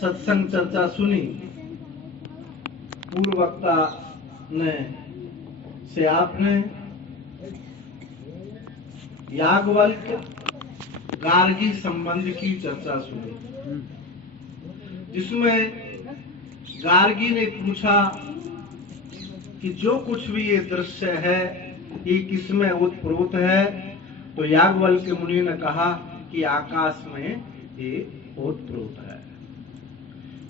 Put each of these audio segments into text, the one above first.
सत्संग चर्चा सुनी, पूर्व वक्ता ने से आपने याज्ञवल्क्य गार्गी संबंध की चर्चा सुनी, जिसमें गार्गी ने पूछा कि जो कुछ भी ये दृश्य है ये किसमें ओतप्रोत है, तो याज्ञवल्क्य मुनि ने कहा कि आकाश में ये ओतप्रोत है।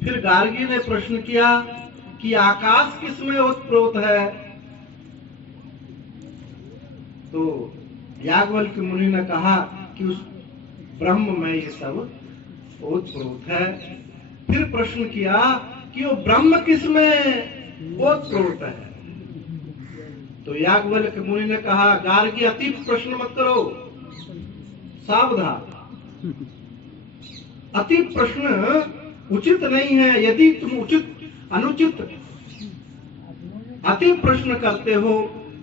फिर गार्गी ने प्रश्न किया कि आकाश किसमें ओतप्रोत है, तो याज्ञवल्क्य मुनि ने कहा कि उस ब्रह्म में ये सब ओतप्रोत है। फिर प्रश्न किया कि वो ब्रह्म किसमें ओतप्रोत है, तो याज्ञवल्क्य मुनि ने कहा गार्गी अति प्रश्न मत करो, सावधान, अति प्रश्न उचित नहीं है। यदि तुम अनुचित अति प्रश्न करते हो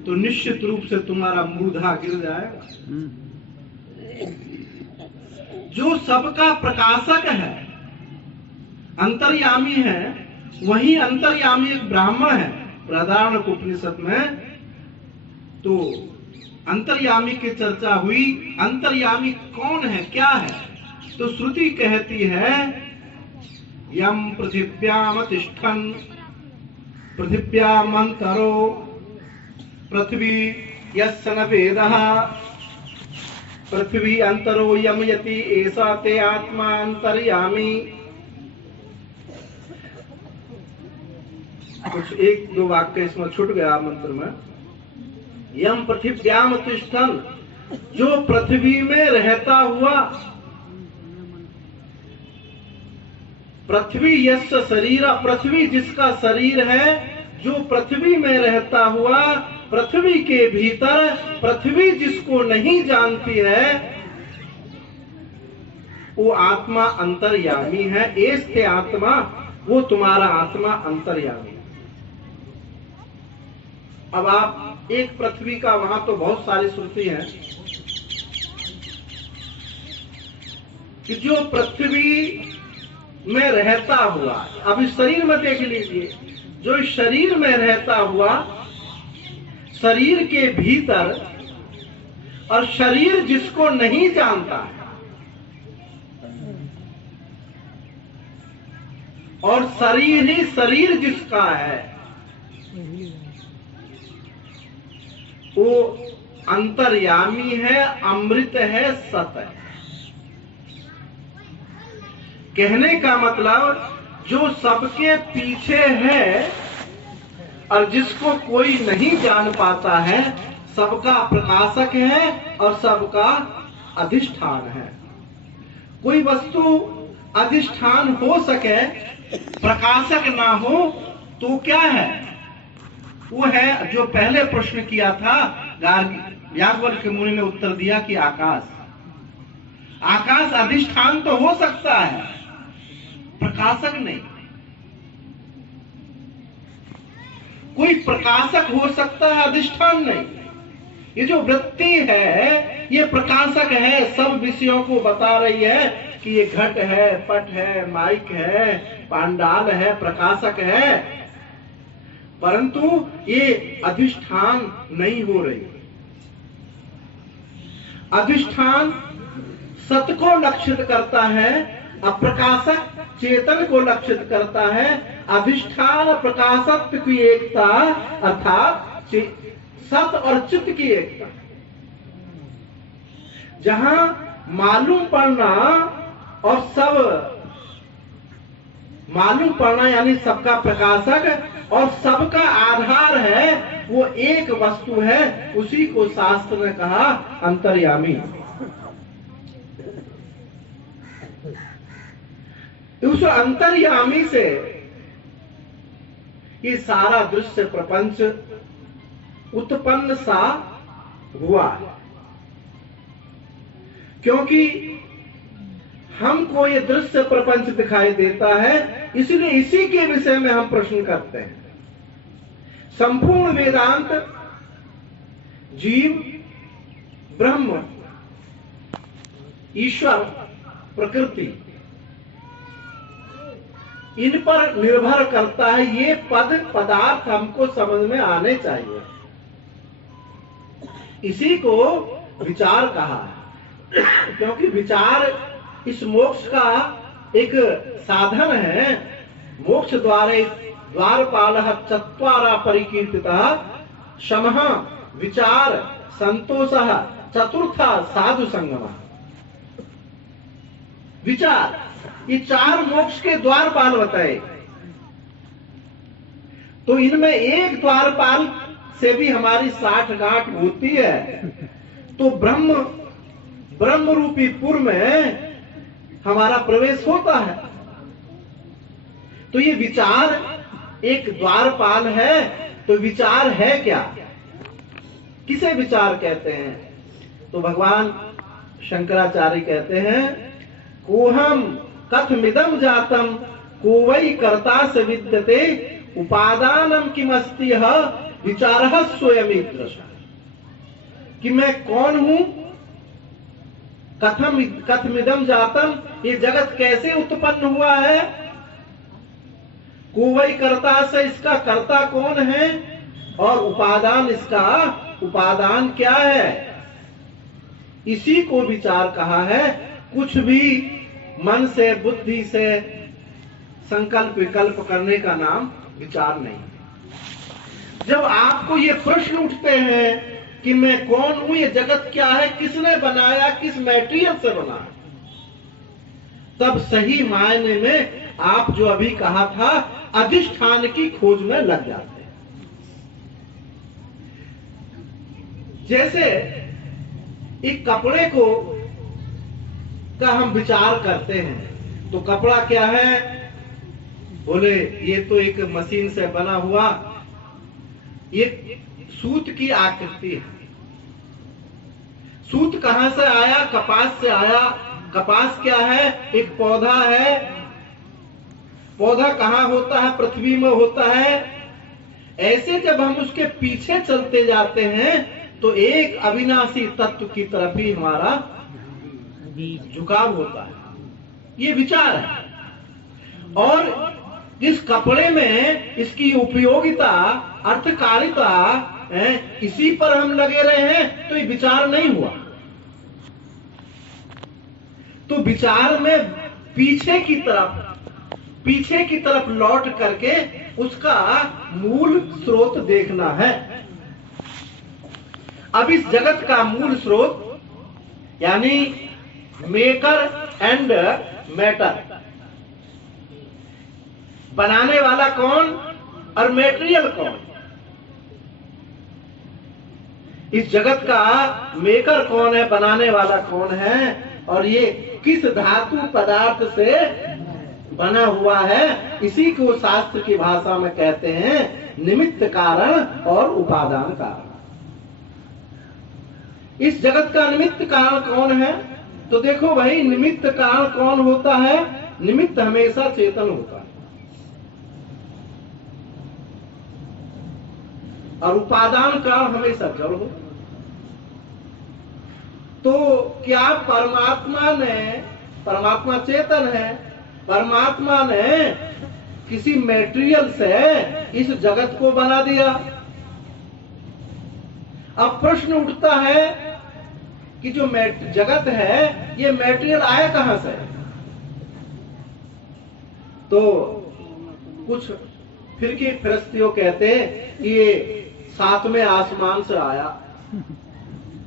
तो निश्चित रूप से तुम्हारा मूर्धा गिर जाएगा। जो सबका प्रकाशक है, अंतर्यामी है, वही अंतर्यामी एक ब्राह्मण है। बृहदारण्यक उपनिषद में तो अंतर्यामी की चर्चा हुई। अंतर्यामी कौन है, क्या है, तो श्रुति कहती है यम पृथिव्याम तिष्ठन् पृथिव्यामंतरो पृथ्वी यस्य न वेदः पृथ्वी अंतरो यम यति ऐसा ते आत्मा अंतर्यामी। कुछ एक दो वाक्य इसमें छूट गया मंत्र में। यम पृथिव्याम तिष्ठन्, जो पृथ्वी में रहता हुआ, पृथ्वी यस्य शरीर, पृथ्वी जिसका शरीर है, जो पृथ्वी में रहता हुआ, पृथ्वी के भीतर, पृथ्वी जिसको नहीं जानती है, वो आत्मा अंतर्यामी है। ऐसे आत्मा, वो तुम्हारा आत्मा अंतर्यामी है। अब आप एक पृथ्वी का, वहां तो बहुत सारी श्रुति है कि जो पृथ्वी में रहता हुआ, अभी शरीर में देख लीजिए, जो शरीर में रहता हुआ, शरीर के भीतर, और शरीर जिसको नहीं जानता है, और शरीर ही शरीर जिसका है, वो अंतर्यामी है, अमृत है, सत है। कहने का मतलब जो सबके पीछे है और जिसको कोई नहीं जान पाता है, सबका प्रकाशक है और सबका अधिष्ठान है। कोई वस्तु अधिष्ठान हो सके, प्रकाशक ना हो, तो क्या है? वो है जो पहले प्रश्न किया था, याज्ञवल्क्य मुनि ने उत्तर दिया कि आकाश। आकाश अधिष्ठान तो हो सकता है, प्रकाशक नहीं। कोई प्रकाशक हो सकता है, अधिष्ठान नहीं। ये जो वृत्ति है, ये प्रकाशक है, सब विषयों को बता रही है कि ये घट है, पट है, माइक है, पांडाल है, प्रकाशक है, परंतु ये अधिष्ठान नहीं हो रही। अधिष्ठान सत को लक्षित करता है, अप्रकाशक चेतन को लक्षित करता है। अधिष्ठान प्रकाशत्व की एकता, अर्थात सत और चित्त की एकता। जहां मालूम पड़ना और सब मालूम पड़ना यानी सबका प्रकाशक और सबका आधार है, वो एक वस्तु है, उसी को शास्त्र ने कहा अंतर्यामी। उस अंतर्यामी से ये सारा दृश्य प्रपंच उत्पन्न सा हुआ, क्योंकि हमको ये दृश्य प्रपंच दिखाई देता है, इसलिए इसी के विषय में हम प्रश्न करते हैं। संपूर्ण वेदांत जीव, ब्रह्म, ईश्वर, प्रकृति, इन पर निर्भर करता है। ये पदार्थ हमको समझ में आने चाहिए, इसी को विचार कहा है। क्योंकि विचार इस मोक्ष का एक साधन है। मोक्ष द्वारे द्वारपालः चत्वारा परिकीर्तितः शमः विचार संतोषः चतुर्था साधु संगमः। विचार, ये 4 मोक्ष के द्वारपाल बताए। तो इनमें एक द्वारपाल से भी हमारी साठगांठ होती है, तो ब्रह्म रूपी पुर में हमारा प्रवेश होता है। तो ये विचार एक द्वारपाल है। तो विचार है क्या, किसे विचार कहते हैं? तो भगवान शंकराचार्य कहते हैं, कोहम कथमिदं जातम को वै कर्ता स विद्यते उपादानम किमस्ति यः विचारः स्वयमिदृश। कि मैं कौन हूं, कथमिदं जातम, ये जगत कैसे उत्पन्न हुआ है, को वै कर्ता से, इसका कर्ता कौन है, और उपादान, इसका उपादान क्या है, इसी को विचार कहा है। कुछ भी मन से बुद्धि से संकल्प विकल्प करने का नाम विचार नहीं। जब आपको ये प्रश्न उठते हैं कि मैं कौन हूं, ये जगत क्या है, किसने बनाया, किस मटेरियल से बना, तब सही मायने में आप जो अभी कहा था अधिष्ठान की खोज में लग जाते हैं। जैसे एक कपड़े को का हम विचार करते हैं, तो कपड़ा क्या है, बोले ये तो एक मशीन से बना हुआ, ये सूत की आकृति है। सूत कहां से आया, कपास से आया। कपास क्या है, एक पौधा है। पौधा कहां होता है, पृथ्वी में होता है। ऐसे जब हम उसके पीछे चलते जाते हैं तो एक अविनाशी तत्व की तरफ ही हमारा झुकाव होता है। ये विचार है। और इस कपड़े में इसकी उपयोगिता, अर्थकारिता है, इसी पर हम लगे रहे हैं, तो ये विचार नहीं हुआ। तो विचार में पीछे की तरफ लौट करके उसका मूल स्रोत देखना है। अब इस जगत का मूल स्रोत यानी मेकर एंड मैटर, बनाने वाला कौन और मटेरियल कौन। इस जगत का मेकर कौन है, बनाने वाला कौन है, और ये किस धातु पदार्थ से बना हुआ है, इसी को शास्त्र की भाषा में कहते हैं निमित्त कारण और उपादान कारण। इस जगत का निमित्त कारण कौन है, तो देखो भाई, निमित्त कारण कौन होता है, निमित्त हमेशा चेतन होता है, और उपादान कारण हमेशा जड़ हो। तो क्या परमात्मा चेतन है, परमात्मा ने किसी मटेरियल से इस जगत को बना दिया। अब प्रश्न उठता है कि जो जगत है, ये मटेरियल आया कहां से? तो कुछ फिरकी फिरस्तियों कहते हैं कि ये 7वें आसमान से आया।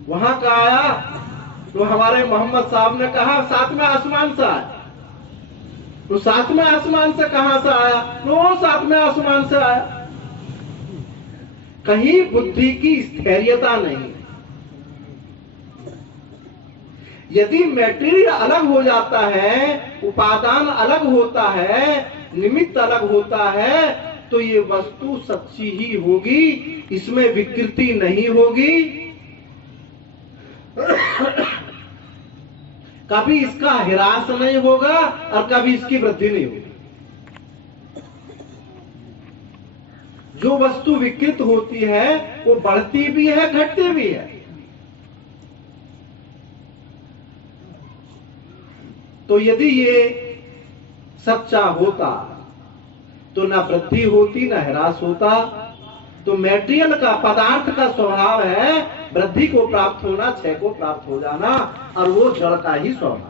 वहां का आया, तो हमारे मोहम्मद साहब ने कहा 7वें आसमान से आया। तो 7वें आसमान से कहां से आया? तो 7वें आसमान से आया। कहीं बुद्धि की स्थैर्यता नहीं। यदि मैटेरियल अलग हो जाता है, उपादान अलग होता है, निमित्त अलग होता है, तो ये वस्तु सच्ची ही होगी, इसमें विकृति नहीं होगी। कभी इसका ह्रास नहीं होगा और कभी इसकी वृद्धि नहीं होगी। जो वस्तु विकृत होती है वो बढ़ती भी है, घटती भी है। तो यदि ये सच्चा होता तो ना वृद्धि होती ना ह्रास होता। तो मेटेरियल का, पदार्थ का स्वभाव है वृद्धि को प्राप्त होना, क्षय को प्राप्त हो जाना, और वो जड़ का ही स्वभाव।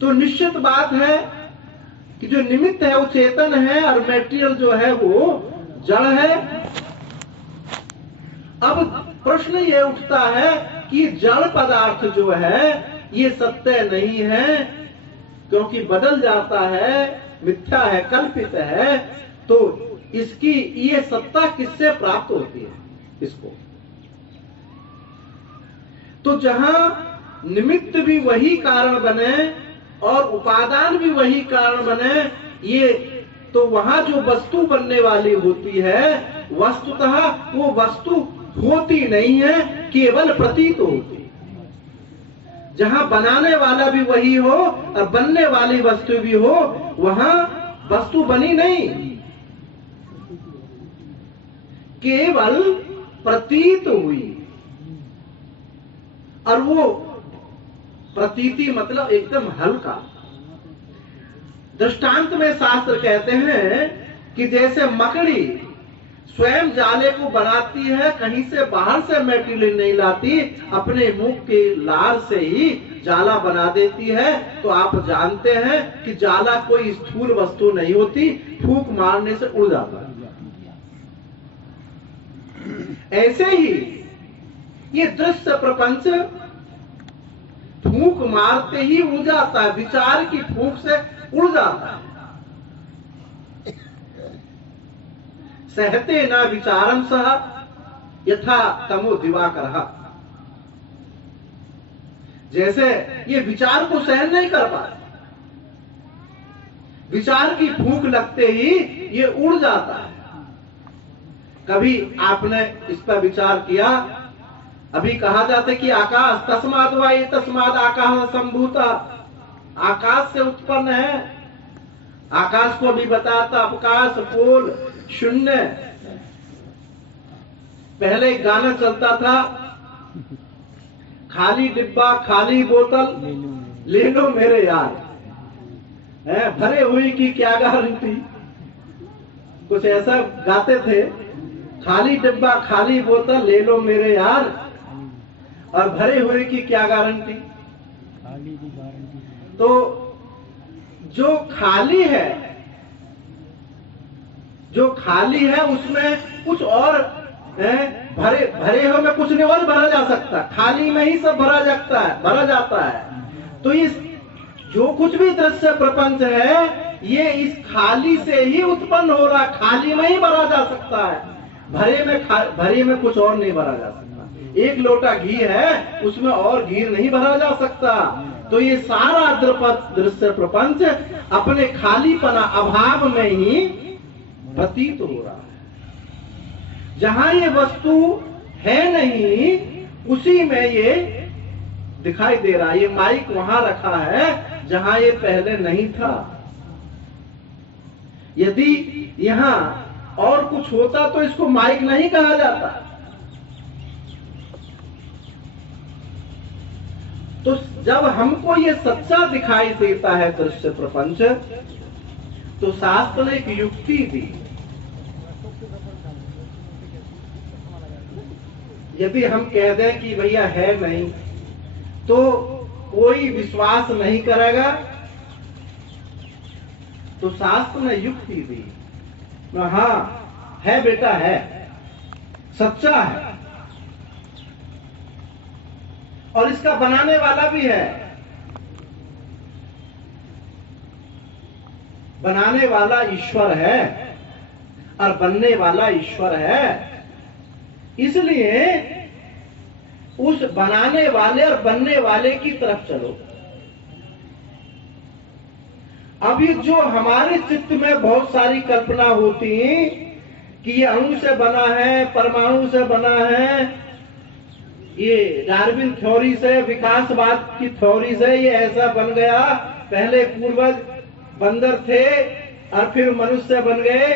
तो निश्चित बात है कि जो निमित्त है वो चेतन है और मेटेरियल जो है वो जड़ है। अब प्रश्न ये उठता है कि जड़ पदार्थ जो है ये सत्य नहीं है, क्योंकि बदल जाता है, मिथ्या है, कल्पित है। तो इसकी ये सत्ता किससे प्राप्त होती है इसको? तो जहां निमित्त भी वही कारण बने और उपादान भी वही कारण बने, ये तो वहां जो वस्तु बनने वाली होती है वस्तुतः वो वस्तु होती नहीं है, केवल प्रतीत होती है। जहां बनाने वाला भी वही हो और बनने वाली वस्तु भी हो, वहां वस्तु बनी नहीं, केवल प्रतीत हुई। और वो प्रतीति मतलब एकदम हल्का। दृष्टांत में शास्त्र कहते हैं कि जैसे मकड़ी स्वयं जाले को बनाती है, कहीं से बाहर से मटेरियल नहीं लाती, अपने मुंह के लार से ही जाला बना देती है। तो आप जानते हैं कि जाला कोई स्थूल वस्तु नहीं होती, फूंक मारने से उड़ जाता है। ऐसे ही ये दृश्य प्रपंच फूंक मारते ही उड़ जाता है, विचार की फूंक से उड़ जाता है। सहते न विचारम सह यथा तमो दिवाकर। जैसे ये विचार को सहन नहीं कर पाते, विचार की फूंक लगते ही ये उड़ जाता है। कभी आपने इस पर विचार किया? अभी कहा जाता है कि आकाश तस्माद वायु तस्माद आकाश संभूता, आकाश से उत्पन्न है। आकाश को भी बताता अवकाश, पोल, शून्य। पहले एक गाना चलता था, खाली डिब्बा खाली बोतल ले लो मेरे यार, भरे हुई की क्या गारंटी, कुछ ऐसा गाते थे। खाली डिब्बा खाली बोतल ले लो मेरे यार, और भरे हुए की क्या गारंटी। तो जो खाली है, जो खाली है उसमें कुछ और भरे हुए में कुछ नहीं और भरा जा सकता, खाली में ही सब भरा जाता है। तो इस जो कुछ भी दृश्य प्रपंच है ये इस खाली से ही उत्पन्न हो रहा, खाली में ही भरा जा सकता है, भरे में कुछ और नहीं भरा जा सकता। एक लोटा घी है उसमें और घी नहीं भरा जा सकता। तो ये सारा दृश्य प्रपंच अपने खालीपना अभाव में ही प्रतीत हो रहा है। जहां ये वस्तु है नहीं उसी में ये दिखाई दे रहा है। ये माइक वहां रखा है जहां ये पहले नहीं था। यदि यहां और कुछ होता तो इसको माइक नहीं कहा जाता। तो जब हमको ये सच्चा दिखाई देता है दृश्य प्रपंच, तो शास्त्र ने एक युक्ति दी। यदि हम कह दें कि भैया है नहीं, तो कोई विश्वास नहीं करेगा, तो शास्त्र ने युक्ति दी, हाँ है बेटा है, सच्चा है, और इसका बनाने वाला भी है। बनाने वाला ईश्वर है और बनने वाला ईश्वर है। इसलिए उस बनाने वाले और बनने वाले की तरफ चलो। अभी जो हमारे चित्त में बहुत सारी कल्पना होती कि ये अणु से बना है, परमाणु से बना है, ये डार्विन थ्योरी से, विकासवाद की थ्योरी से ये ऐसा बन गया, पहले पूर्वज बंदर थे और फिर मनुष्य बन गए।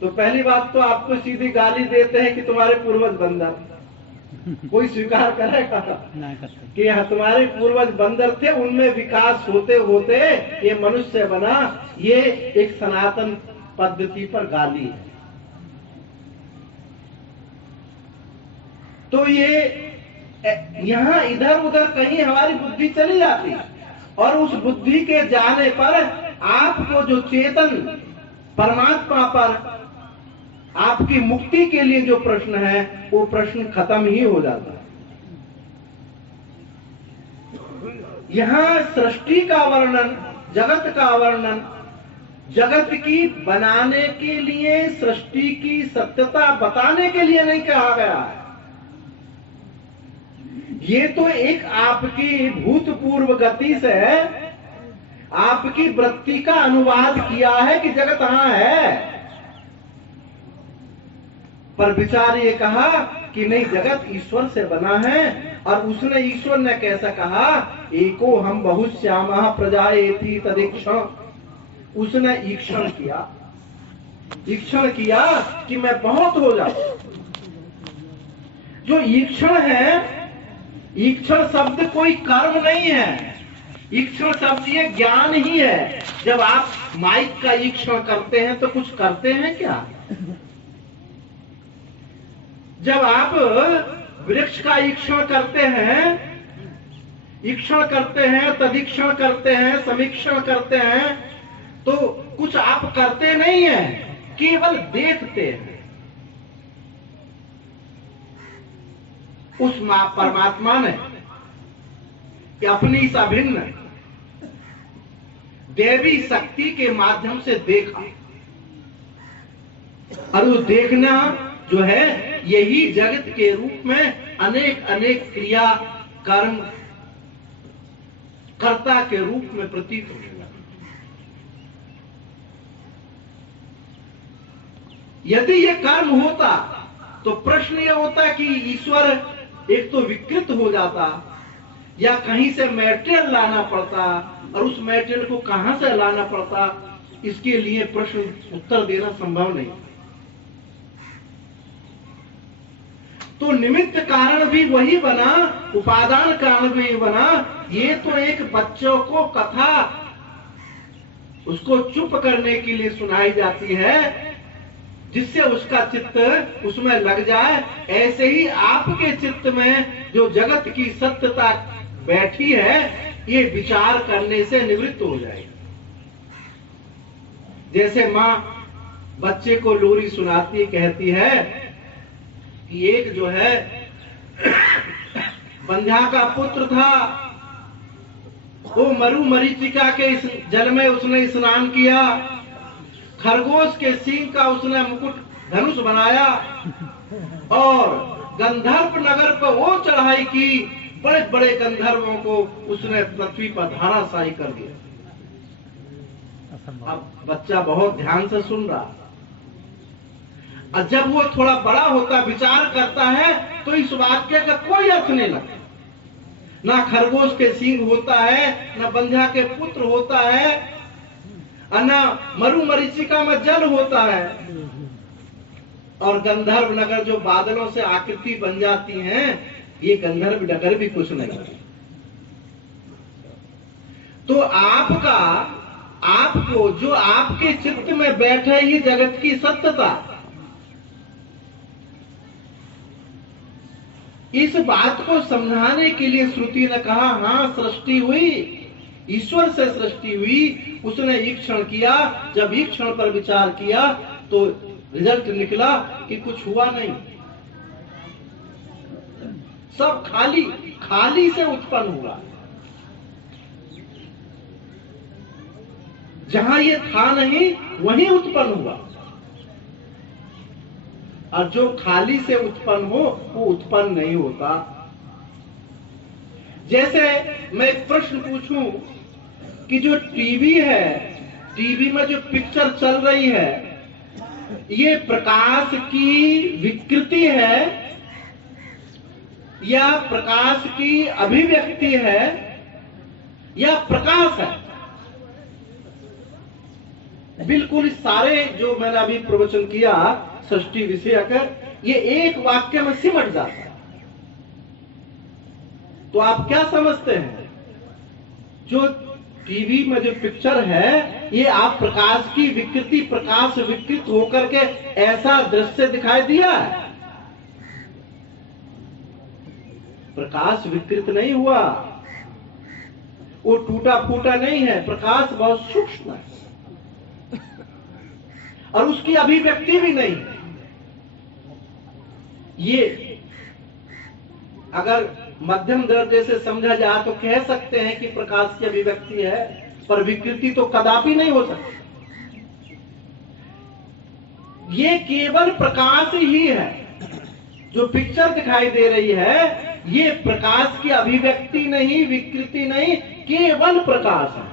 तो पहली बात तो आपको सीधी गाली देते हैं कि तुम्हारे पूर्वज बंदर, कोई स्वीकार करेगा नहीं करते। कि तुम्हारे पूर्वज बंदर थे, उनमें विकास होते होते ये मनुष्य बना? ये एक सनातन पद्धति पर गाली है। तो ये यहाँ इधर उधर कहीं हमारी बुद्धि चली जाती है, और उस बुद्धि के जाने पर आपको जो चेतन परमात्मा पर आपकी मुक्ति के लिए जो प्रश्न है, वो प्रश्न खत्म ही हो जाता है। यहाँ सृष्टि का वर्णन, जगत का वर्णन, जगत की बनाने के लिए, सृष्टि की सत्यता बताने के लिए नहीं कहा गया है। ये तो एक आपकी भूतपूर्व गति से आपकी वृत्ति का अनुवाद किया है कि जगत हाँ है, पर विचार ये कहा कि नहीं, जगत ईश्वर से बना है। और उसने, ईश्वर ने कैसा कहा, एको हम बहुश्यामः प्रजायेति तदीक्षण। उसने ईक्षण किया, ईक्षण किया कि मैं बहुत हो जाऊं। जो ईक्षण है, ईक्षण शब्द कोई कर्म नहीं है, ईक्षण शब्द ये ज्ञान ही है। जब आप माइक का ईक्षण करते हैं तो कुछ करते हैं क्या? जब आप वृक्ष का ईक्षण करते हैं, ईक्षण करते हैं, तदीक्षण करते हैं, समीक्षण करते हैं, तो कुछ आप करते नहीं हैं, केवल देखते हैं। उस परमात्मा ने कि अपनी इस अभिन्न देवी शक्ति के माध्यम से देखा, और वो देखना जो है, यही जगत के रूप में अनेक अनेक क्रिया कर्म कर्ता के रूप में प्रतीत होने लगा। यदि ये कर्म होता तो प्रश्न ये होता कि ईश्वर एक तो विकृत हो जाता, या कहीं से मैटेरियल लाना पड़ता, और उस मैटेरियल को कहां से लाना पड़ता, इसके लिए प्रश्न उत्तर देना संभव नहीं। तो निमित्त कारण भी वही बना, उपादान कारण भी बना। ये तो एक बच्चों को कथा उसको चुप करने के लिए सुनाई जाती है, जिससे उसका चित्त उसमें लग जाए। ऐसे ही आपके चित्त में जो जगत की सत्यता बैठी है, ये विचार करने से निवृत्त हो जाएगी। जैसे माँ बच्चे को लोरी सुनाती, कहती है कि एक जो है बंध्या का पुत्र था, वो मरु मरीचिका के इस जल में उसने स्नान किया, खरगोश के सींग का उसने मुकुट धनुष बनाया, और गंधर्व नगर पर वो चढ़ाई की, बड़े बड़े गंधर्वों को उसने पृथ्वी पर धराशायी कर दिया। अब बच्चा बहुत ध्यान से सुन रहा, और जब वो थोड़ा बड़ा होता, विचार करता है, तो इस वाक्य का कोई अर्थ नहीं लगता। ना खरगोश के सींग होता है, ना बंध्या के पुत्र होता है, और ना मरु मरीचिका में जल होता है, और गंधर्व नगर जो बादलों से आकृति बन जाती हैं, ये गंधर्व नगर भी कुछ नहीं। तो आपको जो आपके चित्त में बैठे, ये जगत की सत्यता, इस बात को समझाने के लिए श्रुति ने कहा, हाँ सृष्टि हुई, ईश्वर से सृष्टि हुई, उसने ईक्षण किया। जब ईक्षण पर विचार किया तो रिजल्ट निकला कि कुछ हुआ नहीं, सब खाली से उत्पन्न हुआ। जहां ये था नहीं, वहीं उत्पन्न हुआ। और जो खाली से उत्पन्न हो, वो उत्पन्न नहीं होता। जैसे मैं एक प्रश्न पूछूं कि जो टीवी है, टीवी में जो पिक्चर चल रही है, ये प्रकाश की विकृति है या प्रकाश की अभिव्यक्ति है या प्रकाश है? बिल्कुल सारे जो मैंने अभी प्रवचन किया सृष्टि विषयक, ये एक वाक्य में सिमट जाता है। तो आप क्या समझते हैं, जो टीवी में जो पिक्चर है, ये आप प्रकाश की विकृति, प्रकाश विकृत होकर के ऐसा दृश्य दिखाई दिया है? प्रकाश विकृत नहीं हुआ, वो टूटा फूटा नहीं है, प्रकाश बहुत सूक्ष्म है और उसकी अभिव्यक्ति भी नहीं है। ये अगर मध्यम दर्जे से समझा जाए तो कह सकते हैं कि प्रकाश की अभिव्यक्ति है, पर विकृति तो कदापि नहीं हो सकती। ये केवल प्रकाश ही है। जो पिक्चर दिखाई दे रही है, ये प्रकाश की अभिव्यक्ति नहीं, विकृति नहीं, केवल प्रकाश है।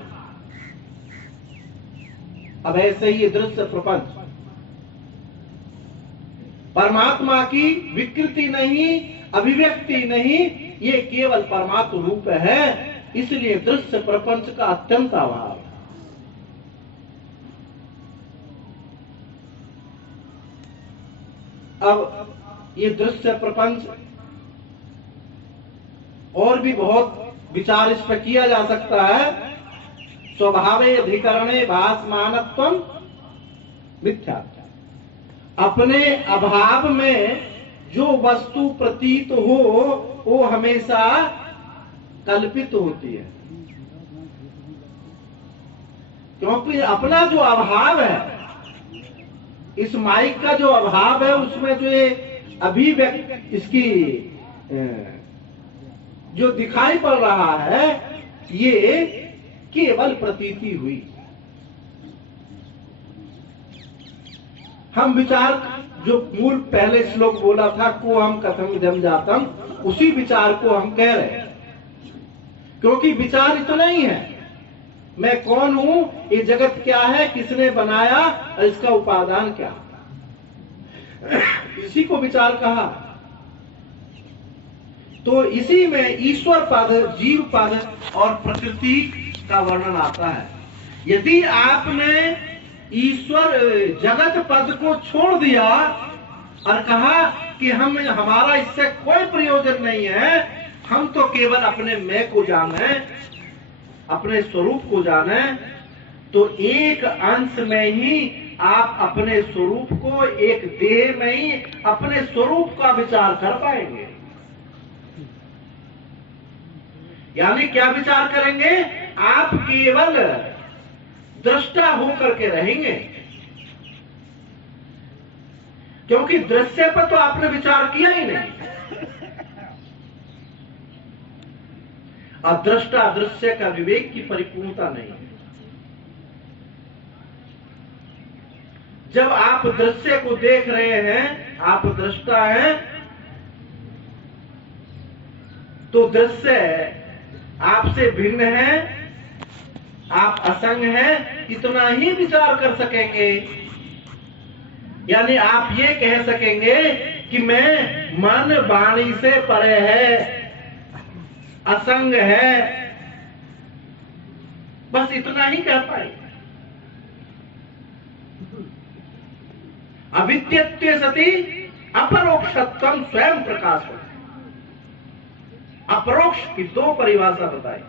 अब ऐसे ही दृश्य प्रपंच परमात्मा की विकृति नहीं, अभिव्यक्ति नहीं, ये केवल परमात्म रूप है। इसलिए दृश्य प्रपंच का अत्यंत अभाव है। अब ये दृश्य प्रपंच और भी बहुत विचार इस पर किया जा सकता है। स्वभावे अधिकरणे भासमानत्वम मिथ्या। अपने अभाव में जो वस्तु प्रतीत हो वो हमेशा कल्पित होती है, क्योंकि अपना जो अभाव है, इस माइक का जो अभाव है, उसमें जो अभिव्यक्ति इसकी जो दिखाई पड़ रहा है, ये केवल प्रतीति हुई। हम विचार जो मूल पहले श्लोक बोला था, को हम कथम जम जातम, उसी विचार को हम कह रहे हैं। क्योंकि विचार इतना ही है, मैं कौन हूं, ये जगत क्या है, किसने बनाया और इसका उपादान क्या, इसी को विचार कहा। तो इसी में ईश्वर पद, जीव पद और प्रकृति का वर्णन आता है। यदि आपने ईश्वर जगत पद को छोड़ दिया और कहा कि हमारा इससे कोई प्रयोजन नहीं है, हम तो केवल अपने मैं को जाने, अपने स्वरूप को जाने, तो एक अंश में ही आप अपने स्वरूप को, एक देह में ही अपने स्वरूप का विचार कर पाएंगे। यानी क्या विचार करेंगे? आप केवल दृष्टा होकर के रहेंगे, क्योंकि दृश्य पर तो आपने विचार किया ही नहीं। और दृष्टा दृश्य का विवेक की परिपूर्णता नहीं है। जब आप दृश्य को देख रहे हैं, आप दृष्टा हैं, तो दृश्य आपसे भिन्न है, आप असंग हैं, इतना ही विचार कर सकेंगे। यानी आप ये कह सकेंगे कि मैं मन वाणी से परे है, असंग है, बस इतना ही कह पाए। अविद्यत्वे सति अपरोक्षत्वम स्वयं प्रकाश हो। अपरोक्ष की दो परिभाषा बताई।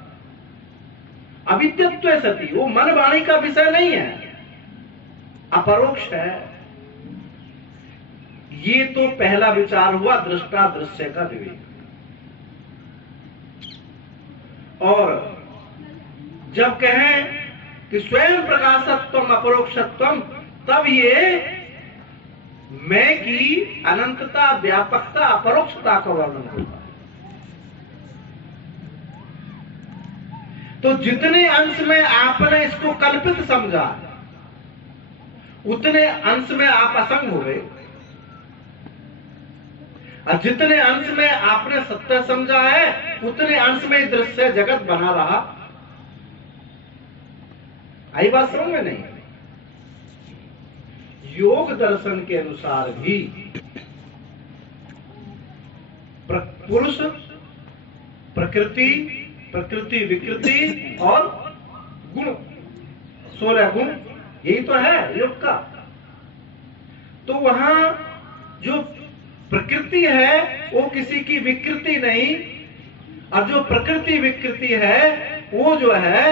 अविद्यत्वे सति, वो मन वाणी का विषय नहीं है, अपरोक्ष है। ये तो पहला विचार हुआ दृष्टा दृश्य का विवेक। और जब कहें कि स्वयं प्रकाशत्वम अपरोक्षत्वम, तब ये मैं की अनंतता, व्यापकता, अपरोक्षता का वर्णन होगा। तो जितने अंश में आपने इसको कल्पित समझा, उतने अंश में आप असंग हो गए, और जितने अंश में आपने सत्य समझा है, उतने अंश में दृश्य जगत बना रहा। आई बात समझ में नहीं? योग दर्शन के अनुसार भी पुरुष, प्रकृति, प्रकृति विकृति और गुण, 16 गुण, यही तो है योग का। तो वहां जो प्रकृति है वो किसी की विकृति नहीं, और जो प्रकृति विकृति है वो जो है